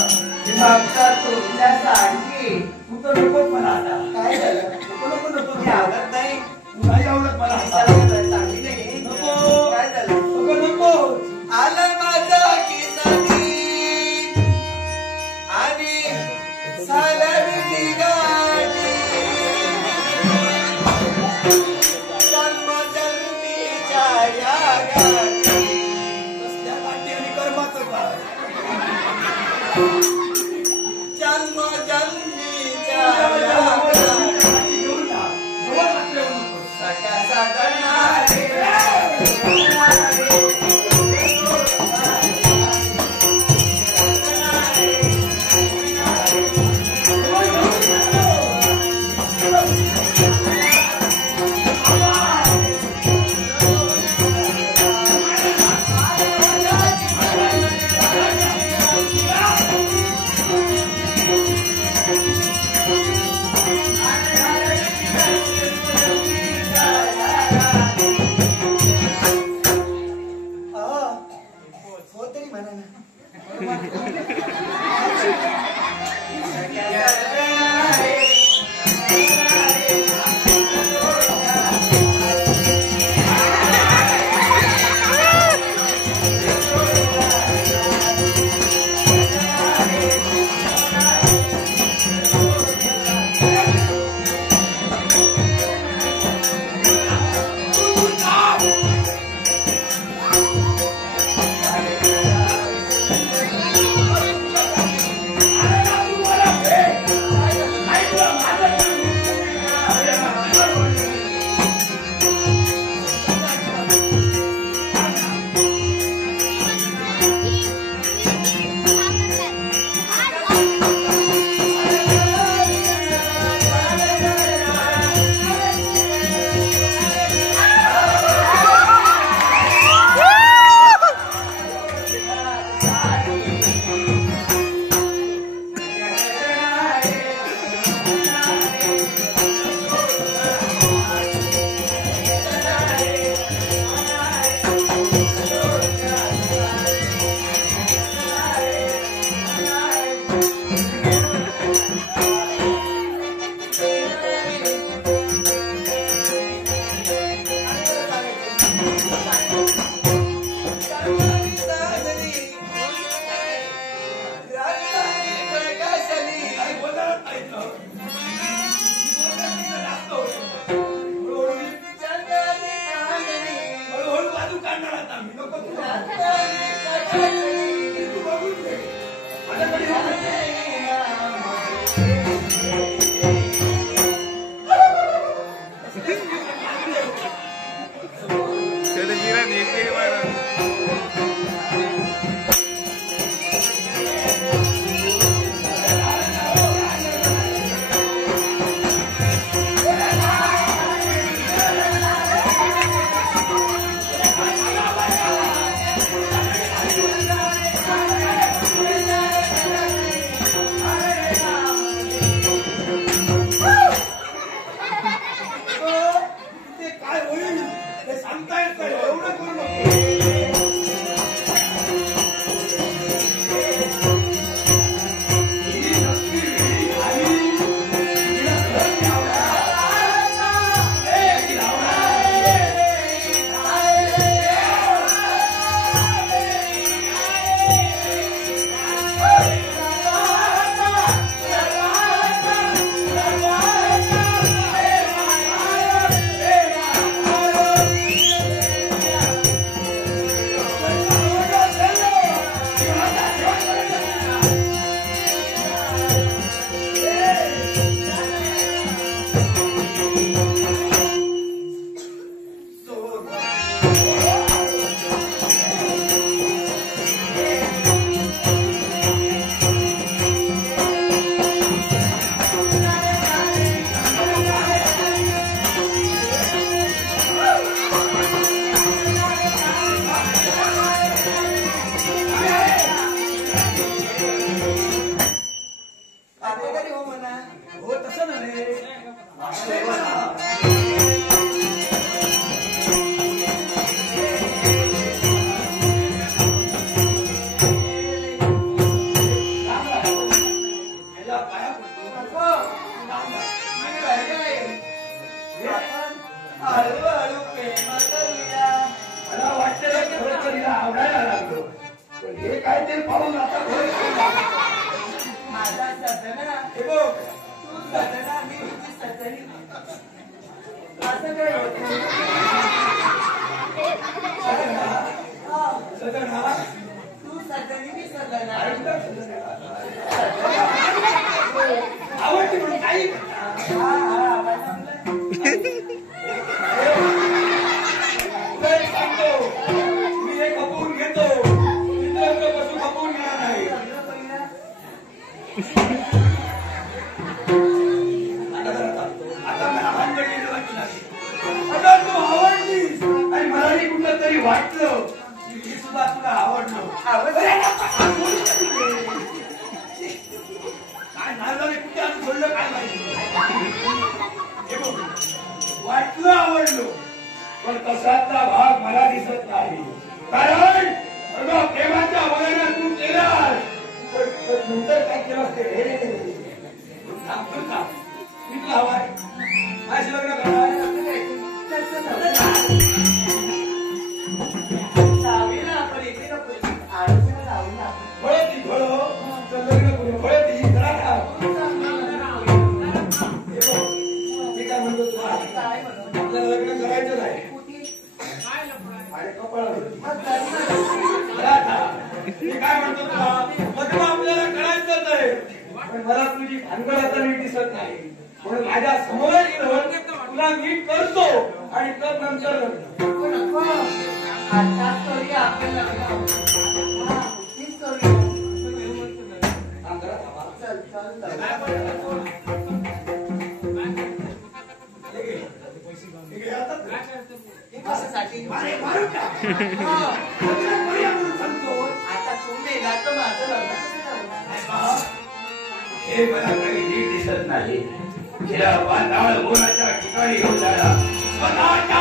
मागचा तुझ्यासाठी तू तर नकोच मला आता काय झालं नको नको नको आवडत नाही नाही आवडत मला चांगली नाही नको काय झालं नको नको आलं माझा किसानी आणि सालवी गाडी जन्म जन्मीच्या या गाडी कसल्या गाठी आणि कर्माचं काय जन्म जन्मीच्या सका सगणारे सजना मी तुझी सजनी असं काय होत सजना तू सजनी मी सजना आवडती म्हणून काही सांगतो मी हे खपवून घेतो पशु खपवून घेणार नाही आता मला भानगड आता तू आवडलीस आणि मलाही कुठलं तरी वाटलं की मी सुद्धा तुला आवडलो काय नारदाने कुठे आणून सोडलं काय माहिती वाटलं आवडलो पण तसाचा भाग मला दिसत नाही कारण प्रेमाच्या वयानं तू केलास नंतर काय केलं ते सांगतो का मी तुला हवाय माझी लग्न करणार आपण इथे फळती फळ लग्न करू फळती मी काय म्हणतो तुला आपल्याला लग्न करायचं आहे मी काय म्हणतो तुला लग्न आपल्याला करायचंच आहे पण मला तुझी भानगड आता नीट दिसत नाही म्हणून माझ्या समोर येऊन तुला नीट करतो आणि तर नंतर आता तुम्ही तर माझं हे मला काही नीट दिसत नाही तिला बांधाळ बोलाच्या ठिकाणी घेऊन जायला स्वतःच्या